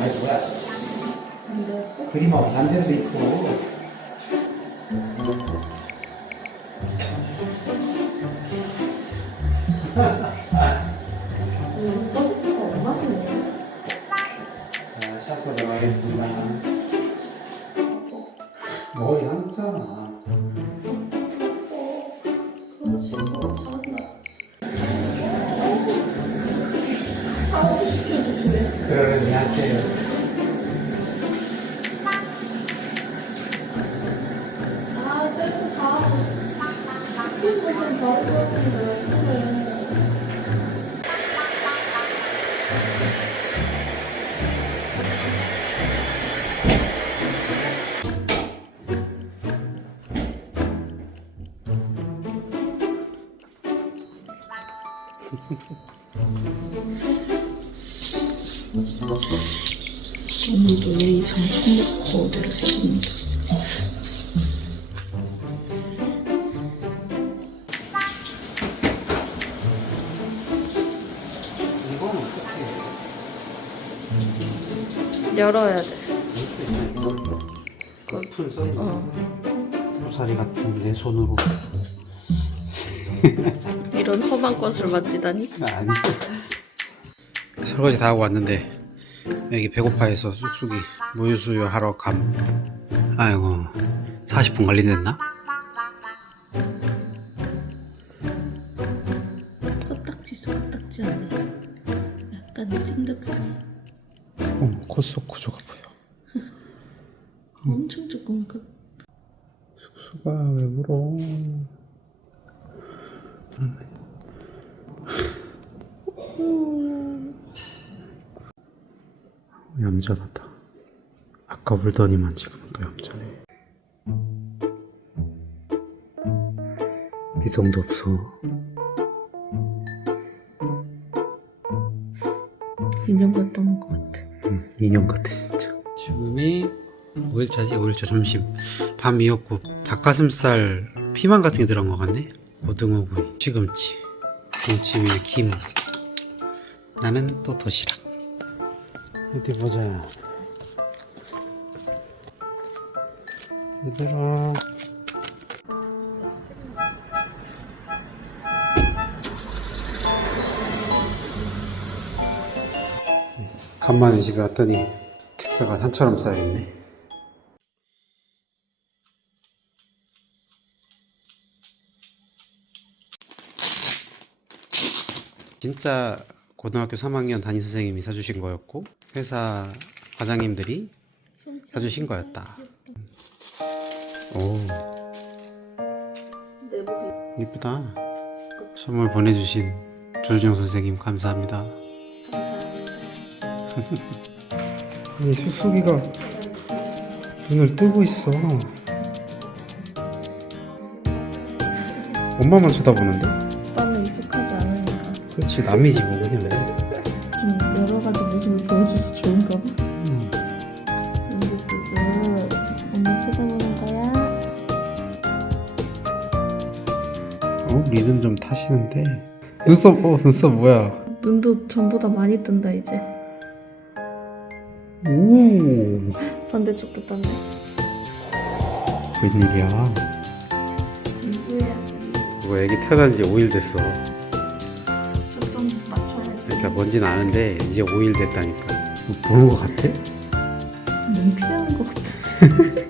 아니 뭐야? 그림하고 반대로 돼 있어. 샤프 들어가겠습니다. 머리 상잖아. 그러면 니한테 아 셀프 다 그래서 좀 바로 그러는데 오늘도 예의상 손목 거울을 했습니다. 이건 어떻게 열어야 돼. 거품 써 있는 어. 고사리 같은 내 손으로 이런 험한 것을 만지다니? 아니 설거지 다 하고 왔는데 여기 배고파해서 쑥쑥이 모유수유 하러 감 아이고 40분 걸린댔나? 코딱지 코딱지 않아. 약간 찐득하네. 어, 콧속 구조가 보여 엄청 조그맣고. 수가 왜 물어 얌전하다. 아까 울더니만 지금은 또 얌전해. 미동도 없어. 인형 같다 오는 것 같아. 응, 인형 같아 진짜. 지금이 5일차지 5일차 점심. 밥 미역국 닭가슴살 피망 같은 게 들어간 것 같네 고등어구이 시금치 김치밀 김. 나는 또 도시락. 어디 보자. 얘들아 간만에 집에 왔더니 택배가 산처럼 쌓여있네 진짜 고등학교 3학년 담임 선생님이 사주신 거였고 회사 과장님들이 사주신 거였다. 오. 이쁘다. 선물 보내주신 조주정 선생님 감사합니다. 아니 쑥쑥이가 눈을 뜨고 있어. 엄마만 쳐다보는데? 그렇지 남이지 뭐 그냥 왜좀 여러 가지 모습을 보여줘서 좋은가 봐. 음. 연두두두 엄마 쳐다보는 거야? 어? 리듬 좀 타시는데 눈썹 어 눈썹 뭐야 눈도 전보다 많이 뜬다 이제. 오 반대쪽도 떴네. 웬일이야 누구야? 이거 애기 태어난 지 5일 됐어. 그러니까 뭔지는 아는데 이제 5일 됐다니까 보는 거 같아? 너무 피하는 것 같아.